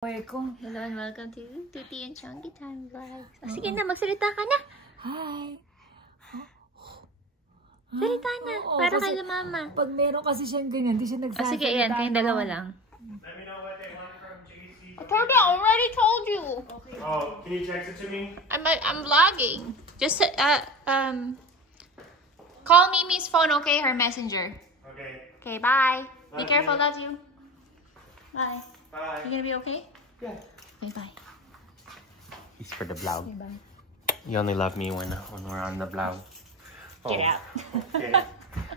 Welcome. Hello and welcome to Tuti and Chongi Time Vlog. Sige na, magsalita ka na. Hi. Salita na, para kay mama. Pag meron kasi siyang ganyan, hindi siya nagsasalita. Sige, yan, kayong dalawa lang. Let me know what they want from JC. I already told you. Okay. Oh, can you text it to me? I'm vlogging. Just call Mimi's phone, okay? Her messenger. Okay. Okay, bye. Be Love careful, you. love you. Bye. Bye. You gonna be okay? Yeah. Okay, bye. He's for the vlog. Okay, bye. You only love me when we're on the vlog. Get out. Okay.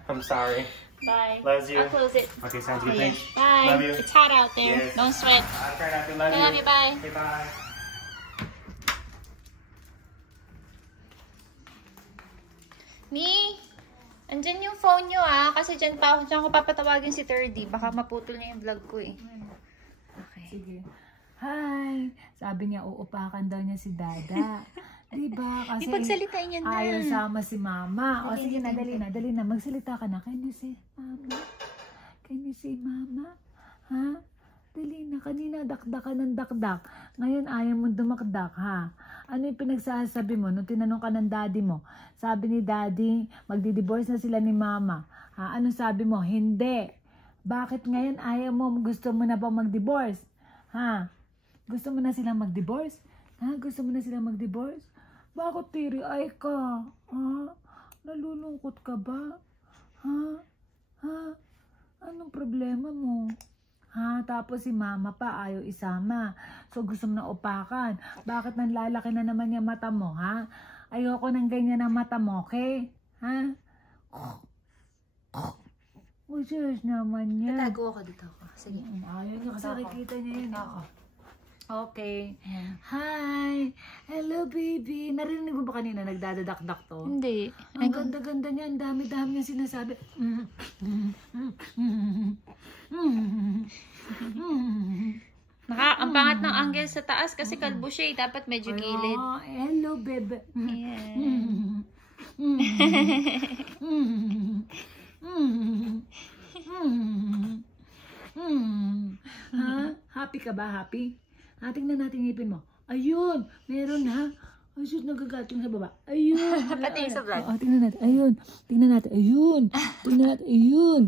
I'm sorry. Bye. Loves you. I'll close it. Okay, sounds good. Okay, Thanks. bye. Love you. It's hot out there. Yes. Don't sweat. I'll try not to I love you. love you. Bye. Okay, bye. Mi, andyan yung phone nyo kasi dyan ko papatawagin si 30. Baka maputol niya yung vlog ko eh. Okay. Sige. Hi. Sabi niya, uupakan daw niya si Dada. Diba? Kasi Ipagsalitain niya na. ayaw sama si Mama. O Dali, sige na, dali. dali na. Magsalita ka na. Can you say Mama? Can you say Mama? Ha? Dali na. Kanina dakdak ka ng dakdak. Ngayon ayaw mo dumakdak, ha? Ano yung pinagsasabi mo nung tinanong ka ng daddy mo? Sabi ni daddy, magdi-divorce na sila ni Mama. Ha? Ano sabi mo? Hindi. Bakit ngayon ayaw mo? Gusto mo na ba mag-divorce? Ha? Gusto mo na silang mag-divorce? Ha? Gusto mo na silang mag-divorce? Bakit tiri-ay ka? Ha? Nalulungkot ka ba? Ha? Ha? Anong problema mo? Ha? Tapos si Mama pa ayaw isama. So gusto mo na upakan. Bakit nanlalaki na naman yung mata mo, ha? Ayoko ng ganyan ang mata mo, okay? Ha? Oh, serious naman yan. Tatago ako dito ako. Sige. Ayaw niya kasi nakikita niya yun. Okay. Hi. Hello, baby. Narinig mo ba kanina nagdadadakdak to? Hindi. Ang ganda-ganda niya. Ang dami-dami niya sinasabi. Ang pangat ng angle sa taas kasi kalbo siya eh. Dapat medyo gilid. Oh, hello, baby. Ayan. Ha? Happy ka ba? Happy? Ha, tingnan natin ngipin mo. Ayun! Meron ha? Ay, sus, nagagating sa baba. Ayun! Pati sa vlog. Oo, tingnan natin. Ayun! Tingnan natin. Ayun! Tingnan natin. Ayun!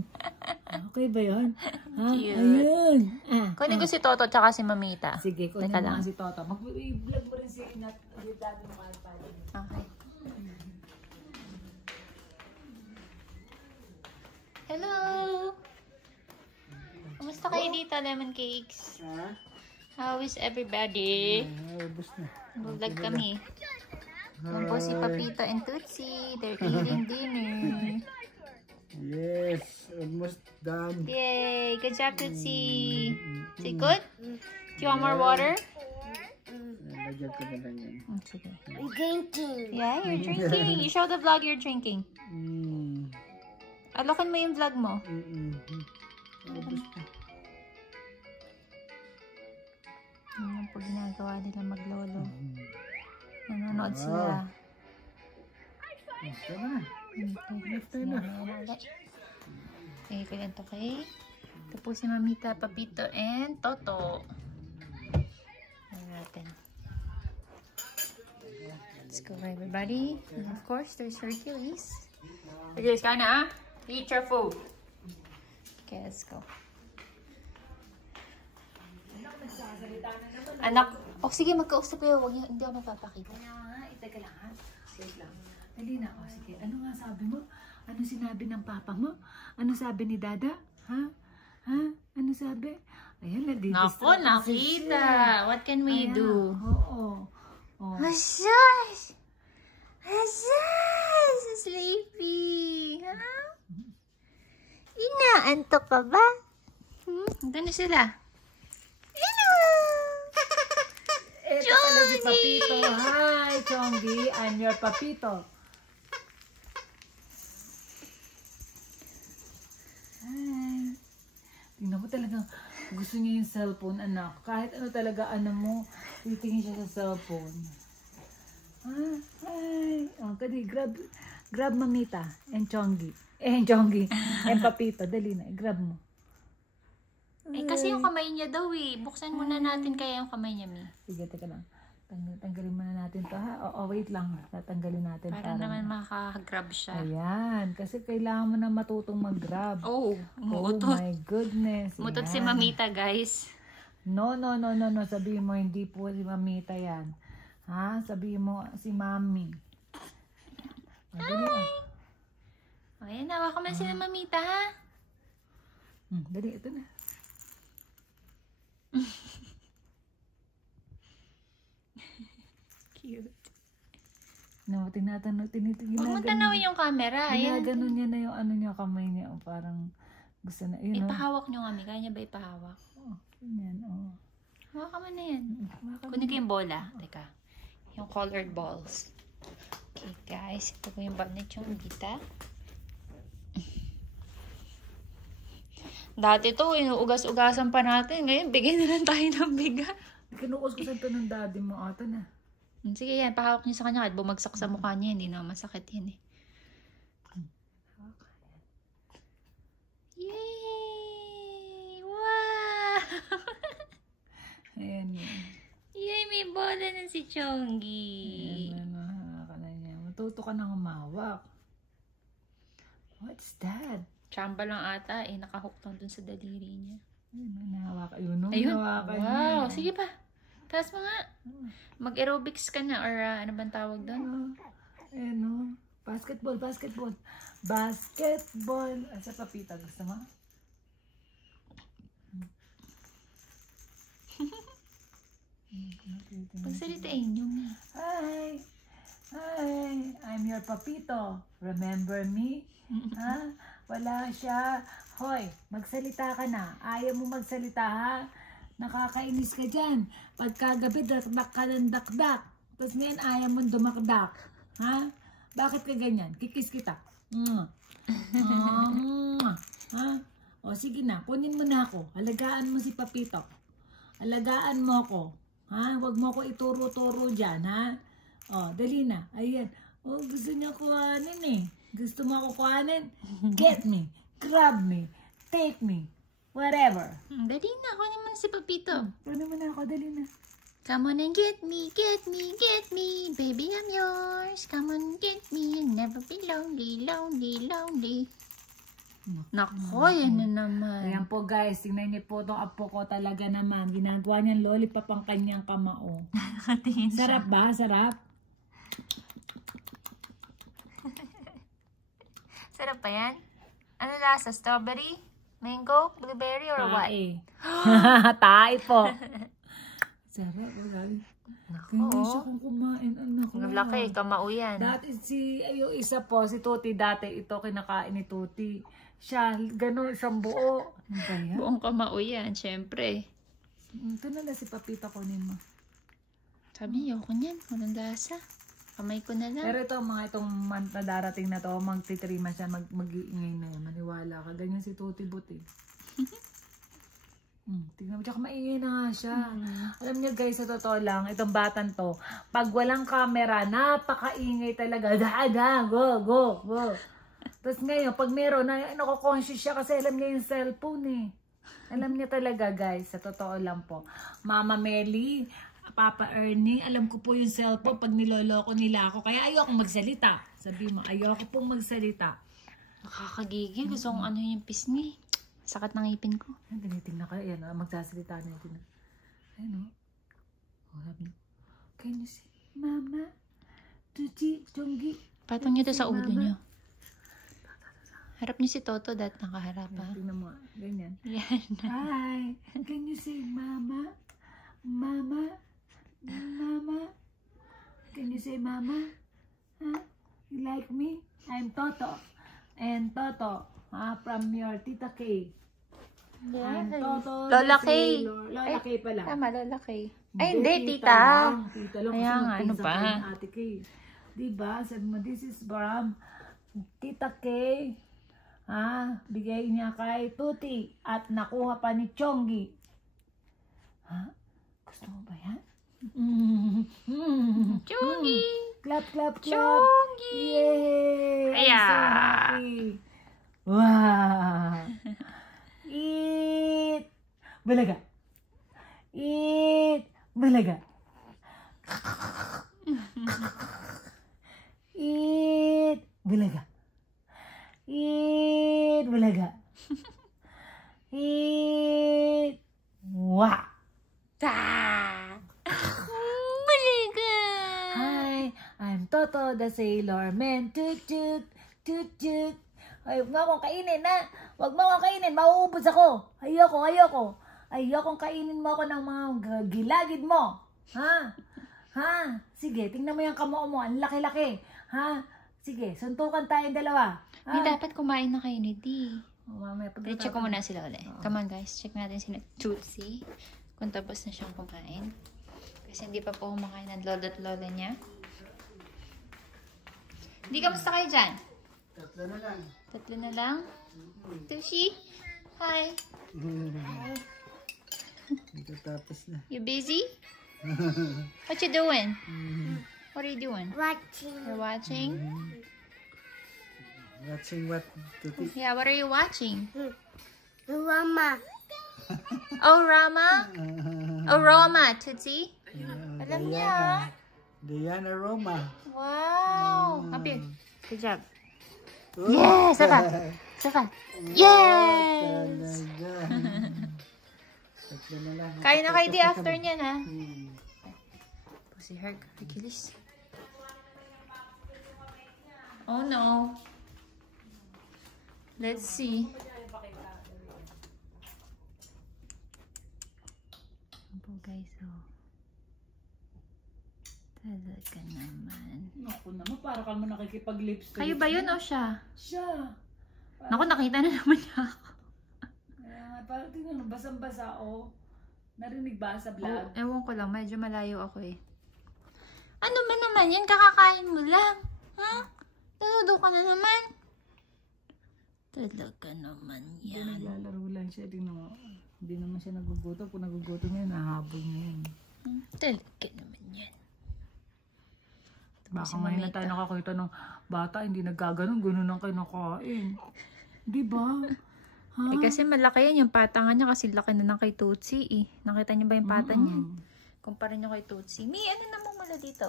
Okay ba yun? Ha? Cute. Ayun! Kunin ko si Toto tsaka si Mamita. Sige, kunin Teka mo lang. nga si Toto. Mag-vlog mo rin si Nat. Yung dati mo kalpali. Okay. Hello! Kumusta kayo dito, lemon cakes? How is everybody? Ubus na. Vlog kami. Yan po si Papito and Tutsi. They're eating dinner. Yes, almost done. Yay! Good job, Tutsi. Is it good? Do you want more water? Lagyan ko na lang yan. Sige. I'm drinking. Yeah, you're drinking. You show the vlog you're drinking. Alokin mo yung vlog mo. Ubus na. Ano po ginagawa nila maglolo. Nanonood sila. Okay na. Okay, ganito kay. Ito po si Mamita, Papito, and Toto. Ayan natin. Let's go, everybody. And of course, there's Hercules. Hercules, ka na, eat your food. Okay, let's go. Anak, sige, magkausap kayo. Huwag niyo, hindi ako magpapakita. Itaka lang ha. Wait lang. Dali na. O sige. Ano nga sabi mo? Ano sinabi ng papa mo? Ano sabi ni Dada? Ha? Ha? Ano sabi? Ayan, nadidistract. Naku, nakita. What can we do? Oo. Oh. Ashush! Ashush! Sleepy! Ha? Inaantok ka ba? Ito na sila. Hello! Ito pala si Papito. Hi, Chongi. I'm your Papito. Hi. Tingnan mo talaga. Gusto niya yung cellphone, anak. Kahit ano talaga, mo, titingin siya sa cellphone. Hi. Oh, kadi, grab Mamita and Chongi. And Chongi and Papito. Dali na, grab mo. Eh, kasi yung kamay niya daw eh. Buksan muna natin kaya yung kamay niya, Mi. Sige, teka lang. Tanggalin muna natin to ha. Oo, wait lang. Tatanggalin natin. Para naman makaka-grab siya. Ayan. Kasi kailangan mo na matutong mag-grab. Oh, Oh umuutot. my goodness. Umutot si Ayan. Mamita, guys. No. Sabihin mo, hindi po si Mamita yan. Ha? Sabihin mo, si Mami. Dali ah. O, ayan, hawakan mo si Mamita, ha? Dali, ito na. Cute. No, tinitingnan. Huwag mo tanawin yung camera. Ayan. Ginaganon niya na yung ano niya, kamay niya. O, parang gusto na, yun o. Ipahawak nyo, Mami. Kaya niya ba ipahawak? Ganyan, o. Hawakan mo na yan. Kunin ko yung bola. Teka. Yung colored balls. Okay, guys. Ito po yung bag ni Chonggita. Dati to, inuugas-ugasan pa natin. Ngayon, bigyan na lang tayo ng biga. Kinukus ko sa ito ng daddy mo. Ito na. Sige, yan. Pahawak niyo sa kanya. Kahit bumagsak sa mukha niya, hindi na masakit yan eh. Yay! Wow! Ayan yun. Yay! May bola na si Chonggi. Ayan, ka na niya. Matuto ka nang umawak. What's that? Chamba lang ata eh. Nakahook lang dun sa daliri niya. Ayun, nahawak. Ayun, no? Ayun. Nahawakan Wow! niya. Sige pa. Taas mo nga. Mag-aerobics ka na or ano bang tawag doon? Ayan, no? Basketball. Basketball. Sa papita. Gusto mo? Pagsalitain niyo nga. Hi! I'm your papito. Remember me? Ha? Wala siya. Hoy, magsalita ka na. Ayaw mo magsalita, ha? Nakakainis ka dyan. Pagkagabi, dakdak ka ng dakdak. Tapos ngayon, ayaw mo dumakdak. Ha? Bakit ka ganyan? Kikis kita. Ha? O, sige na. Kunin mo na ako. Alagaan mo si papito. Alagaan mo ako. Ha? Huwag mo ko ituro-turo dyan, ha? O, dali na. Ayan. O, gusto niya kuhanin eh. Gusto mo ako kuhanin? Get me. Grab me. Take me. Whatever. Dali na. Kunin mo na si Papito. Kunin mo na ako. Dali na. Come on and get me, get me, get me. Baby, I'm yours. Come on, get me. You'll never be lonely, lonely, lonely. Nako, yan na naman. Ayan po guys. Tingnan niyo po itong apo ko talaga naman. Ginagawa niyang lollipop ang kanyang kamao. Nakatingin siya. Sarap ba? Sarap? Sarap pa yan? Ano lasa? Strawberry? Mango? Blueberry? Or what? Tae. Tae po. Sarap. Grabe. Ganyan siya kung kumain. Anak ko. Ang laki, kamao yan. Dati yung isa po, si Tuti dati, ito kinakain ni Tuti. Siya, gano'n, isang buo. Ano ba yan? Buong kamao yan, syempre. Ito na lang si Papita kunin mo. Sabi niyo, ako niyan. Walang lasa. Kamay ko na lang. Pero ito, mga itong month na darating na to, magtitrima siya, mag-iingay na yan. Maniwala ka. Ganyan si Tuti Buti. Tingnan mo, tsaka maingay na nga siya. Alam niyo guys, sa totoo lang, itong batan to, pag walang camera, napakaingay talaga. Go. Tapos ngayon, pag meron, nako-conscious siya kasi alam niya yung cellphone eh. Alam niya talaga guys, sa totoo lang po. Mama Meli, Papa Ernie, alam ko po yung cellphone pag niloloko nila ako. Kaya ayoko magsalita. Sabi mo, ayoko pong magsalita. Nakakagigil. Gusto kong ano yung pisngi. Sakit ng ngipin ko. Tinitingnan ka, yan, magsasalita na yun. Ayun o. Can you see, Mama? Tuti, Chonggi. Patong niyo to sa ulo niyo. Harap niyo si Toto dahil nakaharap ha. Tingnan mo, ganyan. Yan. Hi, can you say Mama? Mama? Mama? Can you say Mama? Huh? You like me? I'm Toto. And Toto, from your Tita K. I'm Toto. Lola K. Lola K pala. Tama, Lola K. Ay, hindi, tita. Tita lang. Kaya nga, ano pa? Ate K. Diba? Sabi mo, this is from Tita K. Bigay niya kay Tuti. At nakuha pa ni Chonggi. Gusto mo ba yan? Chonggi! Clap, clap, clap. Chonggi! Yay! I'm Aya! so happy. Wow! Eat! bulaga. Eat, bulaga. Eat, bulaga. Eat, bulaga. Eat, wah. Bulaga. Hi, I'm Toto the Sailor Man. Toot toot, toot toot. Ay, huwag mo akong kainin, ha? Huwag mo akong kainin, mauubos ako. Ayoko. Ayokong kainin mo ako ng mga gilagid mo. Ha? Ha? Sige, tingnan mo yung kamao mo. Ang laki-laki. Ha? Sige, suntukan tayong dalawa. Ha? May dapat kumain na kayo ni Di. Oh, mamaya, Check ko muna sila ulit. Come on guys, check natin sila Tootsie. Kung tapos na siyang kumain. Kasi hindi pa po kumakain ng lola at lola niya. Di, kamusta kayo dyan? Tatlo na lang. Tatlo na lang? Tootsie? Hi. Tapos na. You busy? What you doing? What are you doing? Watching You're watching? Watching what? Tuti? Yeah, what are you watching? Mama. Oh, Rama? Oh, Roma, Tootsie? Alam niya. Diana Roma. Wow. Happy. Good job. Yes! Saka. Yes! Talaga. Tatlo na lang. Kain na kayo di after niyan, ha? Si Hercules. Oh no. Let's see. Po guys, oh. Talaga naman. Naku naman, para ka mo nakikipag-lipstick. Kayo ba yun o siya? Siya. Naku, nakita na naman niya ako. Parang tingnan, basang-basa, oh. Narinig ba sa vlog? Ewan ko lang, medyo malayo ako eh. Ano ba naman yan? Kakakain mo lang. Ha? Naludo ka na naman. Talaga naman Hindi, yan. naglalaro lang siya. Tingnan mo. Hindi naman siya nagugutom. Kung nagugutom yan, nahabol niya yun. Talaga naman yan. Baka Si ngayon na Mamita. tayo nakakita ng bata, hindi nagkaganon, ganun ang kinakain. Di ba? Ha? Eh kasi malaki yan yung patangan niya kasi laki na ng kay Tootsie eh. Nakita niyo ba yung pata niya? Kumpara niyo kay Tootsie. May ano naman mula dito?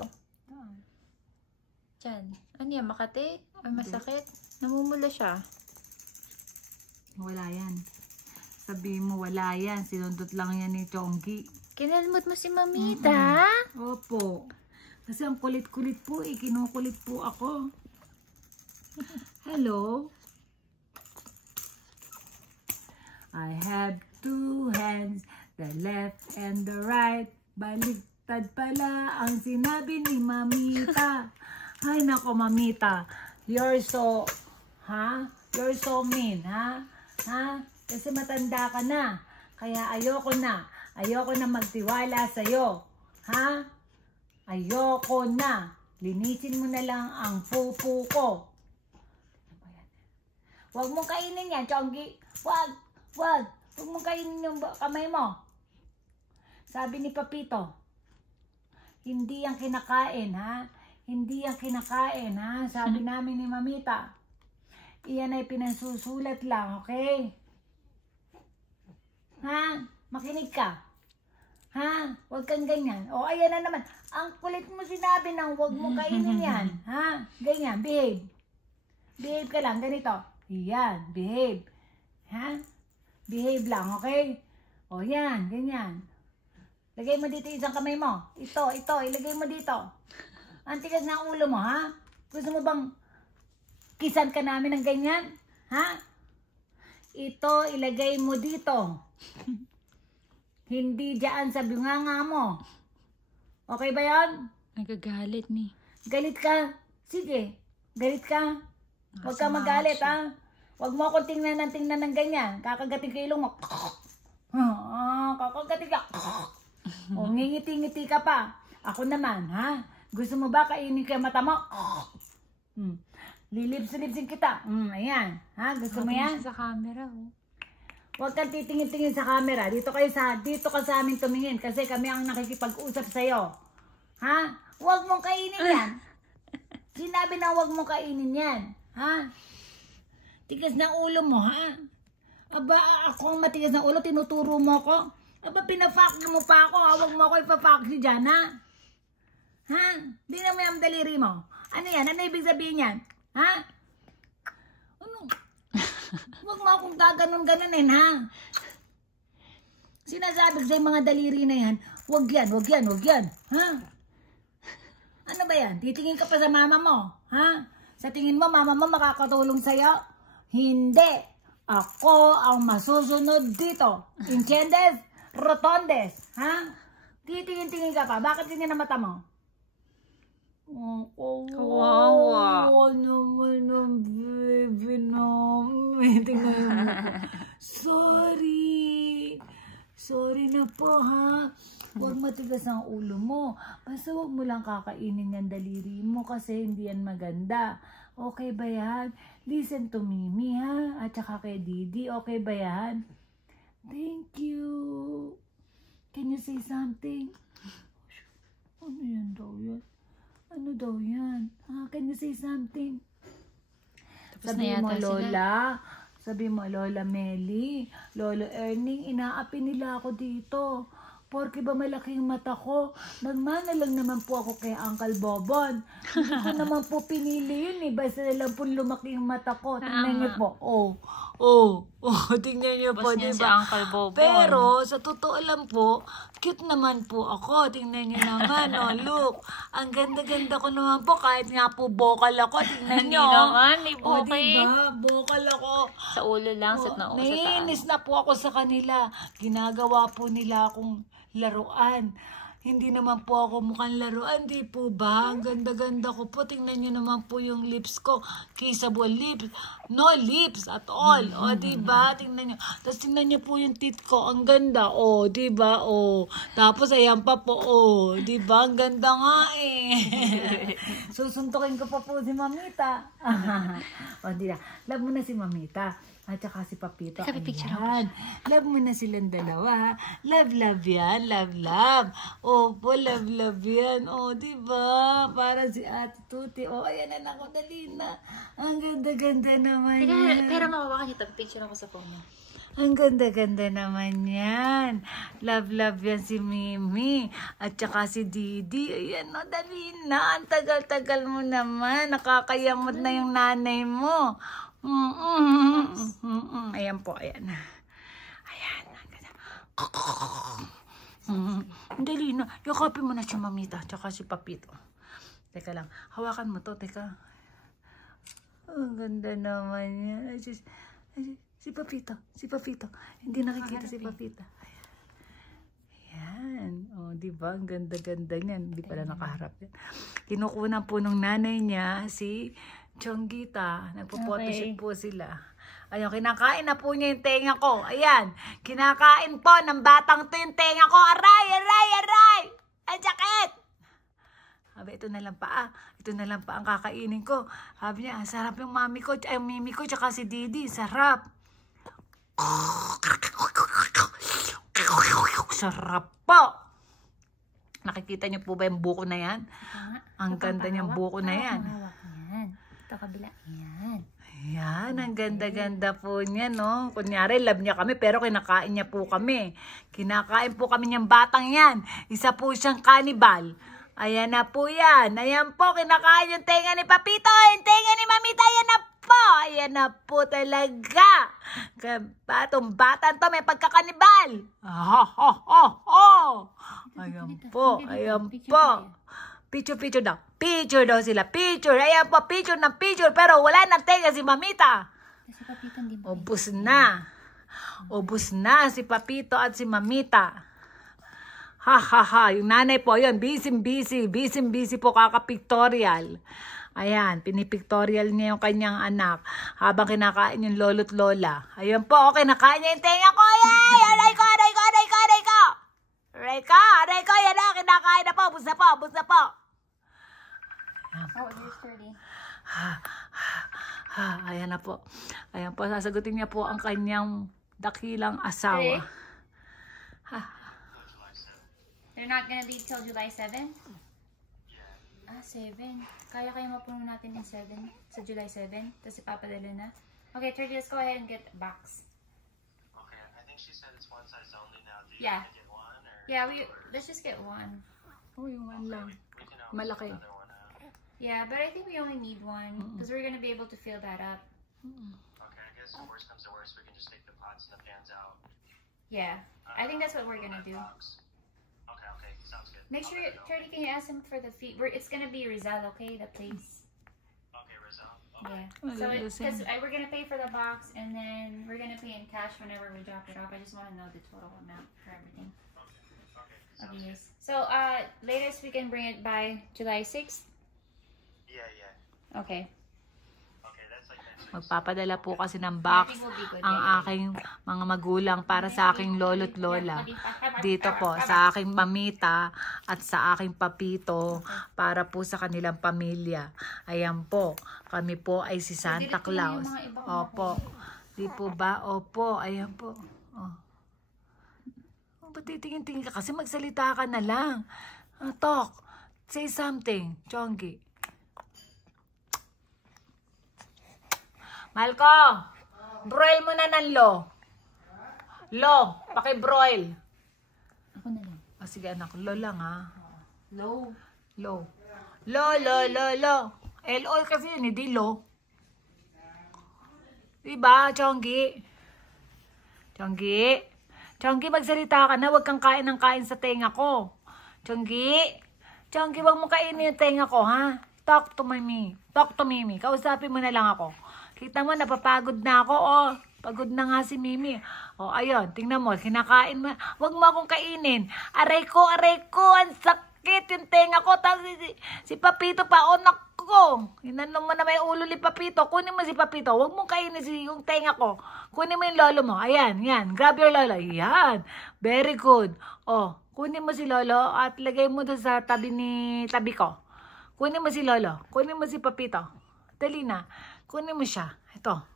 Diyan. Ano yan? Makati? Ay masakit? Namumula siya. Wala yan. Sabihin mo, wala yan. Sinundot lang yan ni Chonggi. Kinalmot mo si Mamita? Opo. Kasi ang kulit-kulit po eh. Kinukulit po ako. Hello? I have two hands, the left and the right. Baligtad pala ang sinabi ni Mamita. Ay nako Mamita, you're so, You're so mean, Kasi matanda ka na. Kaya ayoko na magtiwala sa'yo. Ayoko na. Linisin mo na lang ang pupu ko. Huwag mong kainin yan, Chonggi. Huwag mong kainin yung kamay mo. Sabi ni Papito, hindi yan kinakain, Hindi yan kinakain, Sabi namin ni Mamita. Iyan ay pinasusulat lang, okay? Makinig ka. Huwag kang ganyan. O, ayan na naman. Ang kulit mo sinabi ng huwag mo kainin yan. Ganyan, behave. Behave ka lang, ganito. Yan, behave. Behave lang, okay? O, yan, ganyan. Lagay mo dito isang kamay mo. Ito, ilagay mo dito. Ang tigas ng ulo mo, Gusto mo bang kisan ka namin ng ganyan? Ito, ilagay mo dito. Hindi dyan sa bunganga mo. Okay ba yan? Nagagalit ni. Galit ka? Sige. Galit ka? Huwag ka magalit, Huwag mo akong tingnan ng ganyan. Kakagating ka ilong mo. Kakagating ka. O, ngingiti-ngiti ka pa. Ako naman, Gusto mo ba kainin ka mata mo? Lilipsin kita. Ayan. Gusto mo yan? Sa camera, oh. Huwag kang titingin-tingin sa camera. Dito ka sa amin tumingin kasi kami ang nakikipag-usap sa'yo. Huwag mong kainin yan. Sinabi na huwag mong kainin yan. Tigas ng ulo mo, Aba, ako ang matigas ng ulo, tinuturo mo ko. Aba, pinafuck mo pa ako. Huwag mo ako ipafuck si Jana. Ha? Tingnan mo yung daliri mo. Ano yan? Ano ibig sabihin yan? Ha? Ano? Huwag mo akong gaganon-ganonin, ha? Sinasabi ko sa mga daliri na yan, huwag yan, huwag yan, huwag yan. Ha? Ano ba yan? Titingin ka pa sa mama mo? Ha? Sa tingin mo, mama mo makakatulong sa'yo? Hindi. Ako ang masusunod dito. Entiendes? Rotondes. Ha? Titingin-tingin ka pa. Bakit ganyan na mata mo? Kawawa. Naman ang baby namin. Tingnan mo. Sorry. Sorry na po, ha? Huwag matigas ang ulo mo. Basta huwag mo lang kakainin yung daliri mo kasi hindi yan maganda. Okay ba yan? Listen to Mimi, ha? At saka kay Didi. Okay ba yan? Thank you. Can you say something? Ano yan daw yan? Ano daw yan? Can you say something? Tapos Sabi na mo, yata sila. Lola. Sabi mo, Lola Meli. Lolo Erning, inaapi nila ako dito. Porke ba malaking mata ko? Nagmana lang naman po ako kay Uncle Bobon. Hindi ko naman po pinili yun eh. Basta lang po lumaki yung mata ko. Tingnan niyo po. Tingnan niyo po, Boss niya si diba? Uncle Bobon. Pero, sa totoo lang po, cute naman po ako. Tingnan niyo naman, oh, look. Ang ganda-ganda ko naman po. Kahit nga po vocal ako, tingnan Hindi niyo. naman, may O, bukay. diba? Vocal ako. Sa ulo lang, sa nao, sa taas. Naiinis na po ako sa kanila. Ginagawa po nila akong laruan. Hindi naman po ako mukhang laruan, di po ba? Ang ganda-ganda ko po. Tingnan nyo naman po yung lips ko. Kissable lips. No lips at all. O, di ba? Tingnan nyo. Tapos tingnan nyo po yung teeth ko. Ang ganda. O, di ba? O. Tapos ayan pa po. O, di ba? Ang ganda nga eh. Susuntukin ko pa po si Mamita. O, di ba? Love mo na si Mamita. At saka si Papito. Teka, picture Ayan. Love mo na silang dalawa. Love, love yan. Love, love. Opo, love, love yan. O, diba? Para si Ate Tuti. O, ayan na ako. Dali na. Ang ganda-ganda naman Teka, yan. pero mawawakan niyo. Picture ako sa phone niya. Ang ganda-ganda naman yan. Love, love yan si Mimi. At saka si Didi. Ayan, no, dali na. Ang tagal-tagal mo naman. Nakakayamot na yung nanay mo. Ayan po, ayan. Ayan. Dali na. Yakapin mo na si Mamita. Tsaka si Papito. Teka lang. Hawakan mo to. Teka. Ang ganda naman yan. Si Papito. Si Papito. Hindi nakikita si Papito. Ayan. O, diba? Ang ganda-ganda niyan. Hindi pala nakaharap yan. Kinukunan po nung nanay niya si Chonggita. Nagpo-photoshoot po sila. Ayun, kinakain na po niya yung tenga ko. Ayan. Kinakain po ng batang to yung tenga ko. Aray, aray, aray! Ang sakit! Sabi, ito na lang pa. Ito na lang pa ang kakainin ko. Sabi niya, sarap yung mami ko, ay mimi ko, tsaka si Didi. Sarap. Sarap po. Nakikita niyo po ba yung buko na yan? Ang ganda niyang buko na yan. Yan. Ito kabila. Yan. Ayan, ang ganda-ganda po niya, no? Kunyari, love niya kami, pero kinakain niya po kami. Kinakain po kami niyang batang yan. Isa po siyang cannibal. Ayan na po yan. Ayan po, kinakain yung tenga ni Papito. Yung tenga ni Mamita, ayan na po. Ayan na po talaga. Itong batang to, may pagkakanibal. Ayan po, ayan po. Picture daw. Picture daw sila. Picture. Ayan po, picture ng picture. Pero wala nang tenga si Mamita. Kasi Papito hindi ba? Ubus na. Ubus na si Papito at si Mamita. Yung nanay po, yun, busy po kaka-pictorial. Ayan, pinipictorial niya yung kanyang anak habang kinakain yung lolo't lola. Ayan po, okay, nakain niya yung tenga ko. Ay, aray ko. Yan na, kinakain na po. Ubus na po. Oh, you're sturdy. Ayan na po. Ayan po, sasagutin niya po ang kanyang dakilang asawa. They're not gonna leave till July 7? 7. Kaya mapuno natin in 7 sa July 7? Tapos ipapadala na? Okay, 30, let's go ahead and get a box. Yeah. Yeah, let's just get one. Oh, yung one lang. Malaki. Yeah, but I think we only need one because we're gonna be able to fill that up. Okay, I guess worst comes to worst, we can just take the pots and the pans out. Yeah, I think that's what we're gonna do. Okay, sounds good. Make sure, Charlie, can you ask him for the fee? It's gonna be Rizal, okay? The place. Okay, Rizal. Yeah. Well, So the because same. we're gonna pay for the box and then we're gonna pay in cash whenever we drop it off. I just want to know the total amount for everything. Okay. Yes. So latest we can bring it by July 6th. Yeah. Okay. Okay, that's like next week. Magpapadala po kasi ng I box think we'll be good. ang aking mga magulang para sa aking lolo't lola. Dito po, sa aking mamita at sa aking papito para po sa kanilang pamilya. Ayan po, kami po ay si Santa Claus. Opo. Di po ba? Opo, ayan po. Oh. Oh, ba't titingin-tingin ka? Kasi magsalita ka na lang. Talk. Say something, Chongi. Malco, broil mo na ng lo. Lo, paki-broil. Ako na lang. O sige anak, lo lang ha. Low. Lo. Lo. L-O kasi yun, hindi lo. Diba, Chongi? Chongi, magsalita ka na. Huwag kang kain ng kain sa tenga ko. Chongi, huwag mo kainin yung tenga ko, ha? Talk to Mimi. Kausapin mo na lang ako. Kita mo, napapagod na ako, oh. Pagod na nga si Mimi. Oh, ayun, tingnan mo, kinakain mo. Huwag mo akong kainin. Aray ko, ang sakit yung tenga ko. Si Papito pa, oh, naku. Inanom mo na may ulo ni Papito. Kunin mo si Papito. Huwag mong kainin yung tenga ko. Kunin mo yung lolo mo. Ayan, yan. Grab your lolo. Yan. Very good. Oh, kunin mo si lolo at lagay mo doon sa tabi ko. Kunin mo si lolo. Kunin mo si Papito. Dali na. Kunin mo siya. Ito.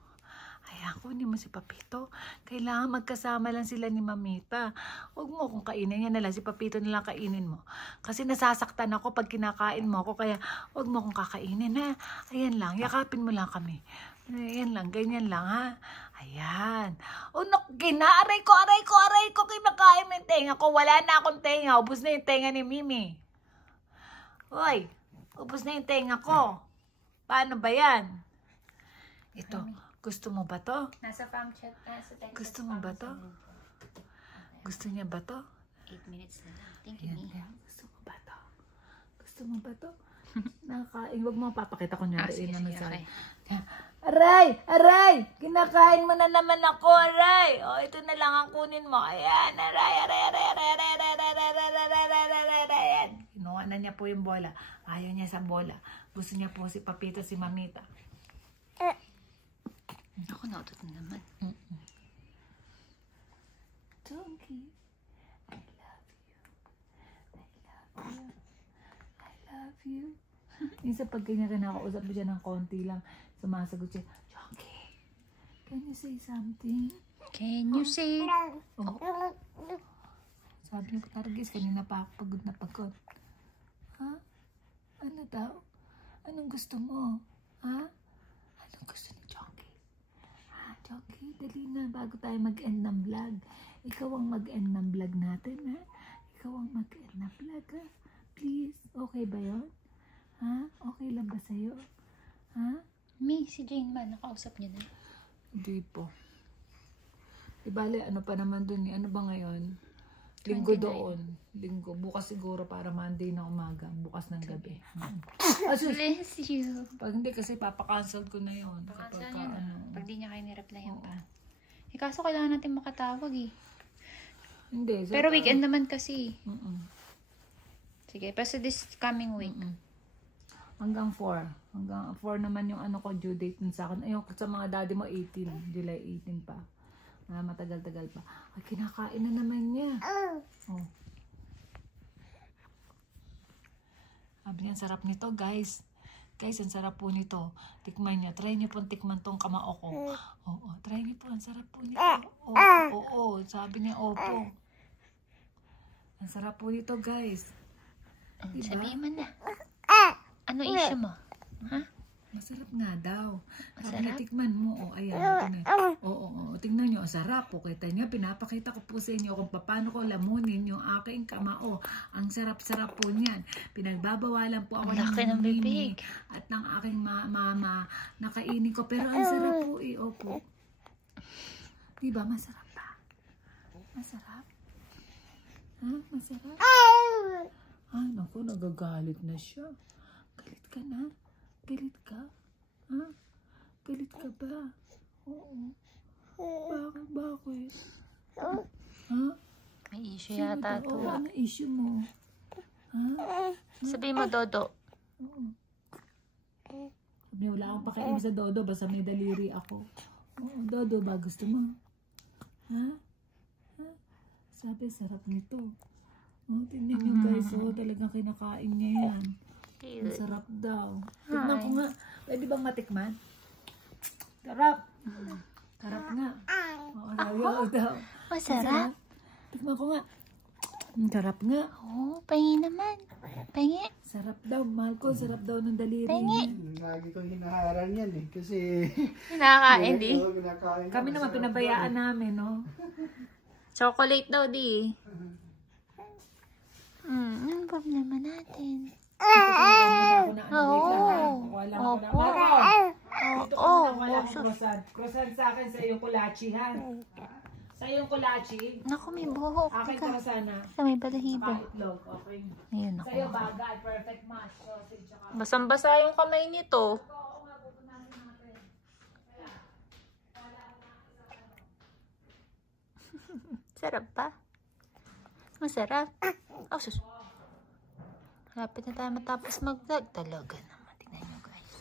Ayan, kunin mo si Papito. Kailangan magkasama lang sila ni Mamita. Huwag mo akong kainin. Yan na lang. Si Papito na lang kainin mo. Kasi nasasaktan ako pag kinakain mo ako. Kaya huwag mo akong kakainin, ha? Ayan lang. Yakapin mo lang kami. Ayan lang. Ganyan lang, ha? Ayan. O, aray ko. Kinakain mo yung tenga ko. Wala na akong tenga. Ubus na yung tenga ni Mimi. Uy, ubus na yung tenga ko. Paano ba yan? Ito, gusto mo ba to? Nasa farm chat. Nasa text. Gusto mo ba to? Gusto niya ba to? 8 minutes na lang. Thank you, Ayan, me. ayan. Gusto mo ba to? Nakakain. Huwag mo papakita ko niya. Sige, okay. Aray! Kinakain mo na naman ako, aray! O, ito na lang ang kunin mo. Ayan, aray. Ayan. Kinuha na niya po yung bola. Ayaw niya sa bola. Gusto niya po si Papito, si Mamita. Ako nautot na naman. Donkey, I love you. Minsan pag kanya kinakausap mo siya ng konti lang, sumasagot siya, Donkey, can you say something? Can you say? Sabi niya, Targis, kanina pa ako pagod na pagod. Ha? Ano daw? Anong gusto mo? Ha? Anong gusto ni Donkey? Donkey, dali na bago tayo mag-end ng vlog. Ikaw ang mag-end ng vlog natin, ha? Ikaw ang mag-end ng vlog, ha? Please, okay ba yun? Ha? Okay lang ba sa'yo? Ha? Me, si Jane ba? Nakausap niyo na? Hindi po. Ibali, ano pa naman dun eh? Ano ba ngayon? Linggo 29. doon. Linggo. Bukas siguro para Monday na umaga. Bukas ng gabi. Bless you. Pag hindi kasi papakancel ko na yun. Baka Kapag yun ano. Pag di niya kayo nireplyan pa. Eh, kaso kailangan natin makatawag eh. Hindi. So, Pero weekend naman kasi. Sige, pero this coming week. Hanggang 4. Hanggang 4 naman yung ano ko due date nun sa akin. Ayun, sa mga daddy mo 18. July 18 pa. Matagal-tagal pa. Ay, kinakain na naman niya. Oh. Sabi niya, sarap nito, guys. Guys, ang sarap po nito. Tikman niya. Try niyo po tikman tong kamao ko. Oo, try niyo po. Ang sarap po nito. Oo. Sabi niya, opo. Ang sarap po nito, guys. Diba? Sabihin mo na. Ano issue mo? Ha? Masarap nga daw. Sabi Masarap? niya, tikman mo. O, ayan. Tingnan. Oo. Tingnan nyo. Sarap po. Kita nyo. Pinapakita ko po sa inyo kung paano ko lamunin yung aking kamao. Ang sarap-sarap po niyan. Pinagbabawalan po ako Ang laki ng bibig. at ng aking mama. Nakainin ko. Pero ang sarap po eh. Opo. Diba? Masarap pa. Masarap. Ha? Masarap? Ay, naku. Nagagalit na siya. Galit ka na? Galit ka? Ha? Galit ka ba? Oo. Bakit? Ha? May issue yata to. Oo, ano issue mo? Ha? Sabihin mo, Dodo. Oo. Sabi niya, wala akong pakialam sa Dodo, basta may daliri ako. Oo, Dodo ba? Gusto mo? Ha? Ha? Sabi, sarap nito. Oh, tingnan niyo guys, oh, talagang kinakain niya yan. Ang sarap daw. Tikman ko nga. Pwede bang matikman? Sarap. Sarap nga. Oo, daw. Masarap? Tikman ko nga. Sarap nga. Oo, pahingi naman. Pahingi. Sarap daw. Mahal ko, sarap daw ng daliri. Pahingi. Lagi kong hinaharang yan eh. Kasi... Nakakain, di? Oo, kinakain ko. Kami naman pinabayaan namin, no? Chocolate daw, di? Anong problema natin? Ako na ano, wait lang ha. Wala ko na. Dito ko na wala akong croissant. Croissant sa akin, sa iyong kulachi, ha? Sa iyong kulachi. Naku, may buhok. Akin Teka. croissant, ha? Sa may balahibo. Itlog, okay. Ayun, Sa ako. iyo, bagay. Perfect match. Sausage, tsaka... Basang-basa yung kamay nito. Sarap pa? Masarap. Oh, sus. Lapit na tayo matapos mag-vlog. Talaga naman. Tingnan nyo, guys.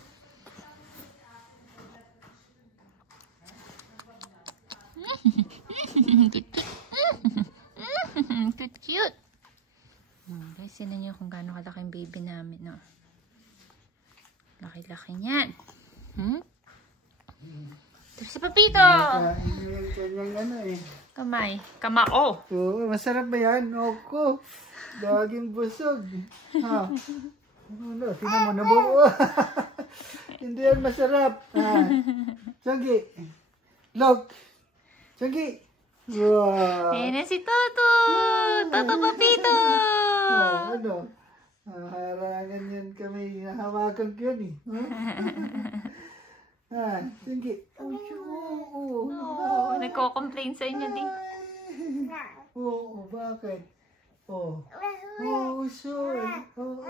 Cute. Guys, sinan nyo kung gaano kalaki yung baby namin, no? Laki-laki niyan. Ito si Papito! Kain ko yung kanyang ano eh. Kamay. Kamao. Oo, masarap ba yan? Oko. Laging busog. Ha? Ano, tingnan mo, nabuo. Hindi yan masarap. Ha? Tiyanggi. Log. Tiyanggi. Wow. Ayan na si Toto! Toto Papito! Oh, ano? Harangan yan kami. Nahawakan ko yan eh. Ha? Tiyanggi. Oo. Oh, nagko-complain sa inyo, di? Oo, bakit? Oh. Oh, sure. Oo.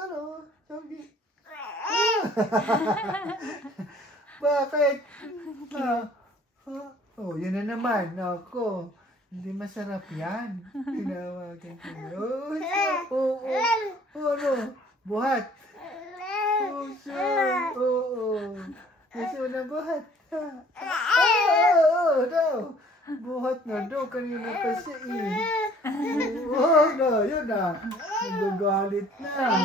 Ano? Sabi. Bakit? Oh, yun na naman. Ako. Hindi masarap yan. Tinawagan ko. Oh, ano? Buhat. Oh, sure. Oo. Gusto na buhat. Oo, daw. Buhat na daw. Kanina kasi eh. Oo na, yun na. Nagagalit na.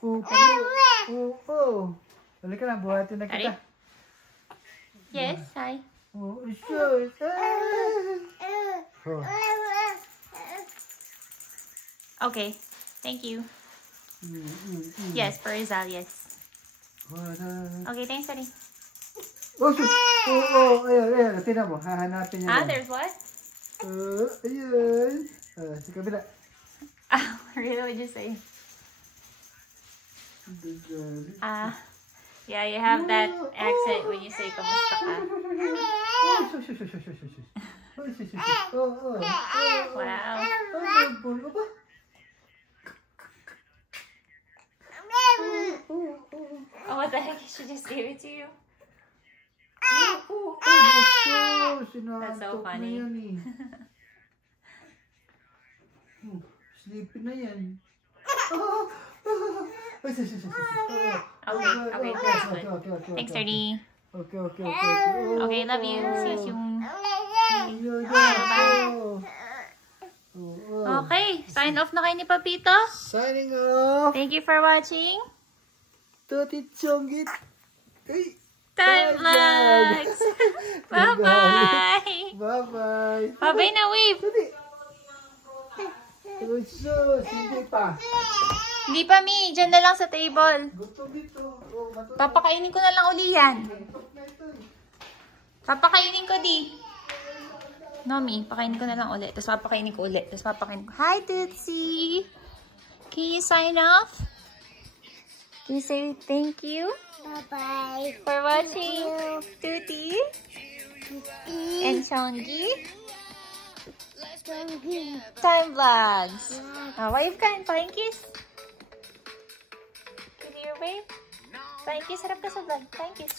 Oo. Balik ka na, buhatin na kita. Yes, hi. Oo, sure. Oh. Okay, thank you. Yes, for Rizal, yes. Okay, thanks, Daddy. Oh, sus! Oo, ayan, tingnan mo, hahanapin niya. Ah, lang. there's what? Ayan. Sa kabila. Really, what did you say? Yeah, you have that accent when you say kamusta ka. Oh, sus. Oh. Wow. Ano ba? Oh, what the heck? She just gave it to you? That's so funny. Sleepy na yan. Okay, that's good. Thanks, Daddy. Okay. Okay, love you. See you soon. Okay, sign off na kayo ni Papito. Signing off. Thank you for watching. Toti Chonggit. Time Vlogs. Bye-bye. Bye-bye. Bye-bye na, wave. Toti. Hindi pa. Hindi pa, Mi. Diyan na lang sa table. Gusto dito. Oh, matulog. Papakainin ko na lang uli yan. Antok na ito eh. Papakainin ko, di. No, Mi. Pakainin ko na lang ulit. Tapos papakainin ko ulit. Tapos papakainin ko. Hi, Tootsie. Can you sign off? Can you say thank you Bye-bye. for watching Tootie and Chongi Time Vlogs? Oh, wave ka and flying kiss. Can you wave? Flying kiss. Harap ka sa vlog. Flying kiss.